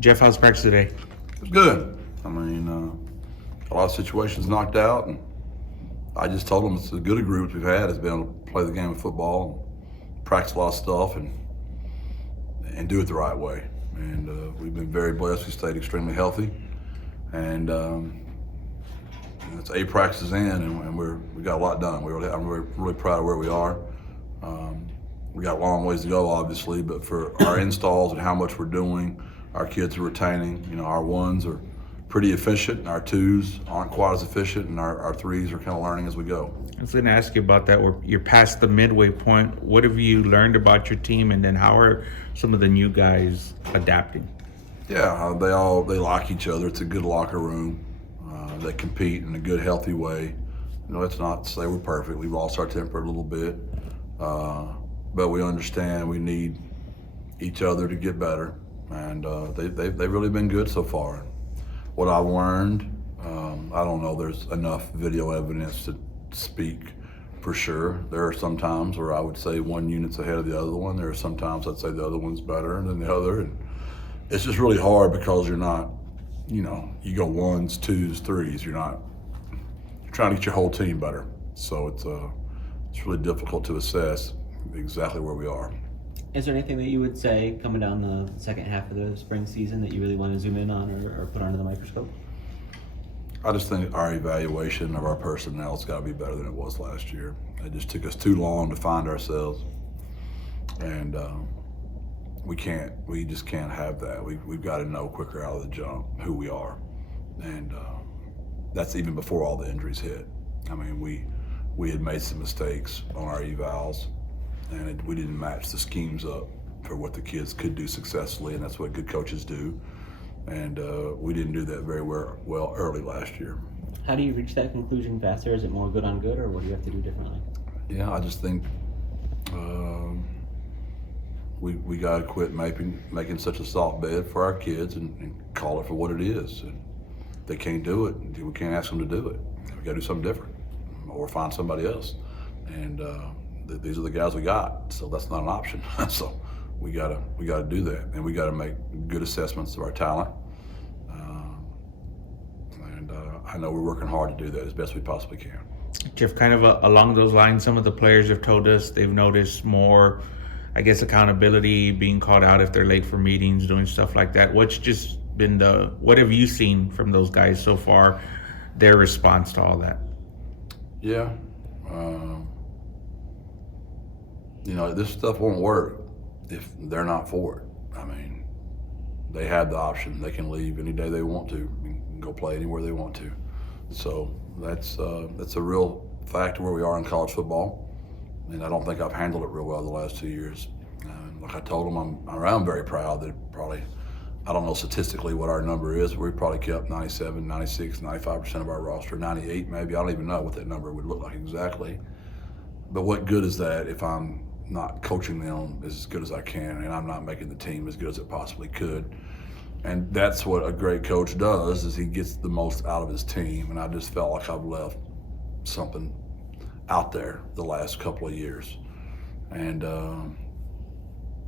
Jeff, how's practice today? It's good. I mean, a lot of situations knocked out, and I just told them it's as good a group as we've had has been able to play the game of football, practice a lot of stuff, and do it the right way. And we've been very blessed. We stayed extremely healthy, and it's 8 practices in, and we got a lot done. I'm really proud of where we are. We got a long ways to go, obviously, but for our installs and how much we're doing, our kids are retaining. You know, our ones are pretty efficient, and our twos aren't quite as efficient, and our threes are kind of learning as we go. I was going to ask you about that. You're past the midway point. What have you learned about your team, and then how are some of the new guys adapting? Yeah, they like each other. It's a good locker room. They compete in a good, healthy way. You know, it's not to say we're perfect. We've lost our temper a little bit, but we understand we need each other to get better, and they've really been good so far. What I've learned, I don't know there's enough video evidence to speak for sure. There are some times where I would say one unit's ahead of the other one. There are some times I'd say the other one's better than the other. And it's just really hard because you're not, you know, you go ones, twos, threes. You're trying to get your whole team better. So it's really difficult to assess exactly where we are. Is there anything that you would say coming down the second half of the spring season that you really want to zoom in on or put under the microscope? I just think our evaluation of our personnel has got to be better than it was last year. It just took us too long to find ourselves, and we just can't have that. We've got to know quicker out of the jump who we are, and that's even before all the injuries hit. I mean, we had made some mistakes on our evals, and we didn't match the schemes up for what the kids could do successfully, and that's what good coaches do. And we didn't do that very well early last year. How do you reach that conclusion faster? Is it more good on good, or what do you have to do differently? Yeah, I just think we got to quit making such a soft bed for our kids and call it for what it is. And if they can't do it, we can't ask them to do it. We got to do something different, or find somebody else. And these are the guys we got, so that's not an option. So we gotta do that, and we gotta make good assessments of our talent. And I know we're working hard to do that as best we possibly can. Jeff, kind of along those lines, some of the players have told us they've noticed more, I guess, accountability, being called out if they're late for meetings, doing stuff like that. What's just been what have you seen from those guys so far, their response to all that? Yeah. You know, this stuff won't work if they're not for it. I mean, they have the option. They can leave any day they want to and go play anywhere they want to. So that's a real fact where we are in college football. And I don't think I've handled it real well the last 2 years. Like I told them, I'm very proud that probably, I don't know statistically what our number is, but we probably kept 97, 96, 95% of our roster, 98 maybe. I don't even know what that number would look like exactly. But what good is that if I'm not coaching them as good as I can, and I'm not making the team as good as it possibly could? And that's what a great coach does, is he gets the most out of his team. And I just felt like I've left something out there the last couple of years. And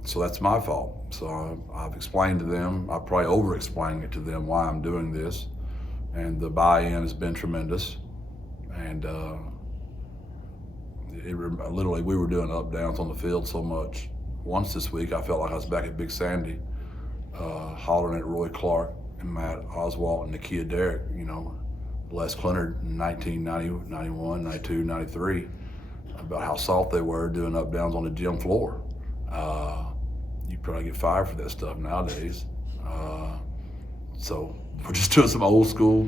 so that's my fault. So I've explained to them, I'm probably over-explaining it to them why I'm doing this. And the buy-in has been tremendous. And literally, we were doing up-downs on the field so much. Once this week, I felt like I was back at Big Sandy, hollering at Roy Clark and Matt Oswalt and Nakia Derrick, you know, Les Clinard in 1990, 91, 92, 93, about how soft they were doing up-downs on the gym floor. You probably get fired for that stuff nowadays. So we're just doing some old school,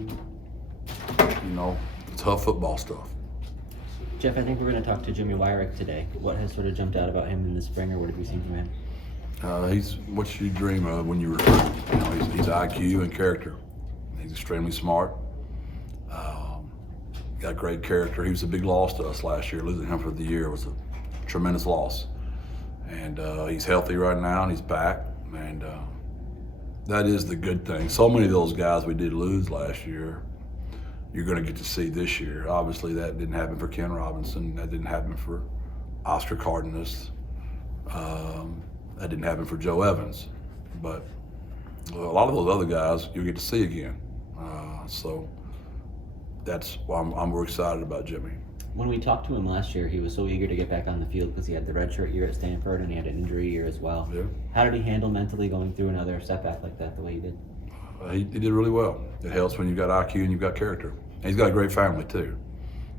you know, tough football stuff. Jeff, I think we're going to talk to Jimmy Wyrick today. What has sort of jumped out about him in the spring, or what have you seen from him? He's what you dream of when you recruit. You know, he's IQ and character. He's extremely smart. Got great character. He was a big loss to us last year. Losing him for the year was a tremendous loss. And he's healthy right now, and he's back. And that is the good thing. So many of those guys we did lose last year, you're going to get to see this year. Obviously, that didn't happen for Ken Robinson. That didn't happen for Oscar Cardenas. That didn't happen for Joe Evans. But Well, a lot of those other guys you'll get to see again. So that's why I'm more excited about Jimmy. When we talked to him last year, he was so eager to get back on the field because he had the redshirt year at Stanford and he had an injury year as well. Yeah. How did he handle mentally going through another setback like that the way he did? He did really well. It helps when you've got IQ and you've got character. And he's got a great family too.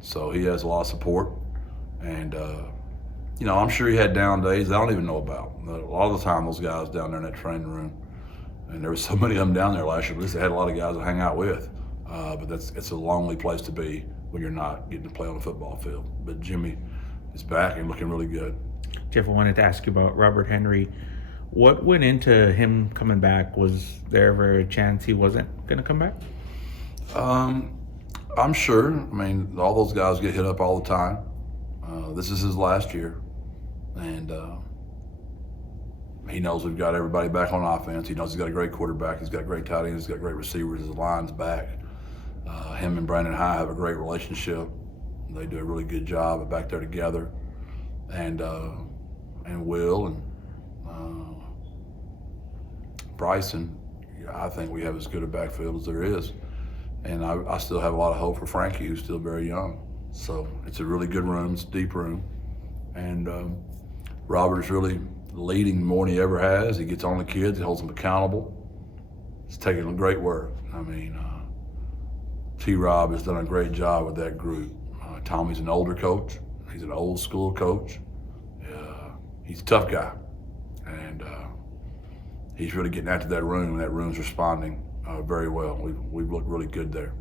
So he has a lot of support. And, I'm sure he had down days I don't even know about. A lot of the time those guys down there in that training room, and there was so many of them down there last year, at least they had a lot of guys to hang out with. But it's a lonely place to be when you're not getting to play on the football field. But Jimmy is back and looking really good. Jeff, I wanted to ask you about Robert Henry. What went into him coming back? Was there ever a chance he wasn't going to come back? I'm sure. I mean, all those guys get hit up all the time. This is his last year. And he knows we've got everybody back on offense. He knows he's got a great quarterback. He's got great tight ends. He's got great receivers. His line's back. Him and Brandon High have a great relationship. They do a really good job back there together. And Will and Bryson, I think we have as good a backfield as there is. And I still have a lot of hope for Frankie, who's still very young. So it's a really good room. It's a deep room. And Robert is really leading more than he ever has. He gets on the kids. He holds them accountable. He's taking great work. I mean, T-Rob has done a great job with that group. Tommy's an older coach. He's an old school coach. He's a tough guy. And he's really getting out to that room, and that room's responding very well. We've looked really good there.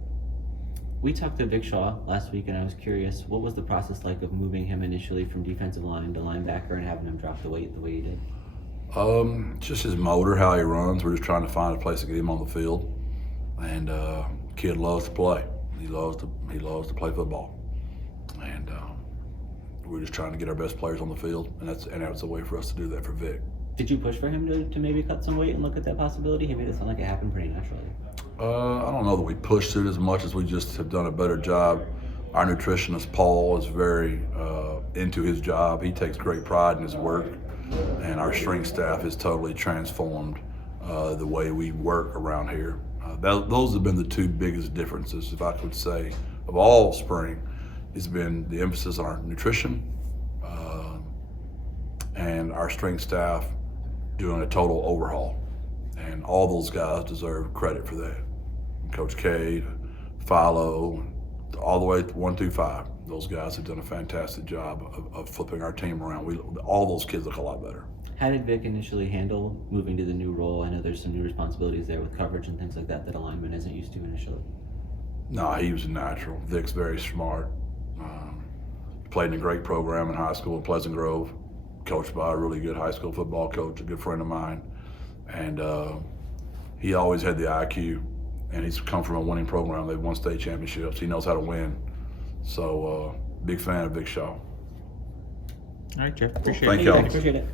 We talked to Vic Shaw last week, and I was curious, what was the process like of moving him initially from defensive line to linebacker and having him drop the weight the way he did? Just his motor, how he runs. We're just trying to find a place to get him on the field. And kid loves to play. He loves to play football. And we're just trying to get our best players on the field, and that's a way for us to do that for Vic. Did you push for him to maybe cut some weight and look at that possibility? He made it sound like it happened pretty naturally. I don't know that we pushed it as much as we just have done a better job. Our nutritionist, Paul, is very into his job. He takes great pride in his work, and our strength staff has totally transformed the way we work around here. Those have been the two biggest differences, if I could say, of all spring. Has been the emphasis on our nutrition and our strength staff doing a total overhaul. And all those guys deserve credit for that. Coach K, Philo, all the way to 1 through 5. Those guys have done a fantastic job of flipping our team around. All those kids look a lot better. How did Vic initially handle moving to the new role? I know there's some new responsibilities there with coverage and things like that a lineman isn't used to initially. No, he was a natural. Vic's very smart. Played in a great program in high school in Pleasant Grove, coached by a really good high school football coach, a good friend of mine. And he always had the IQ, and he's come from a winning program. They've won state championships. He knows how to win. So big fan of Vic Shaw. All right, Jeff. Appreciate Thank it. y'all. Appreciate it.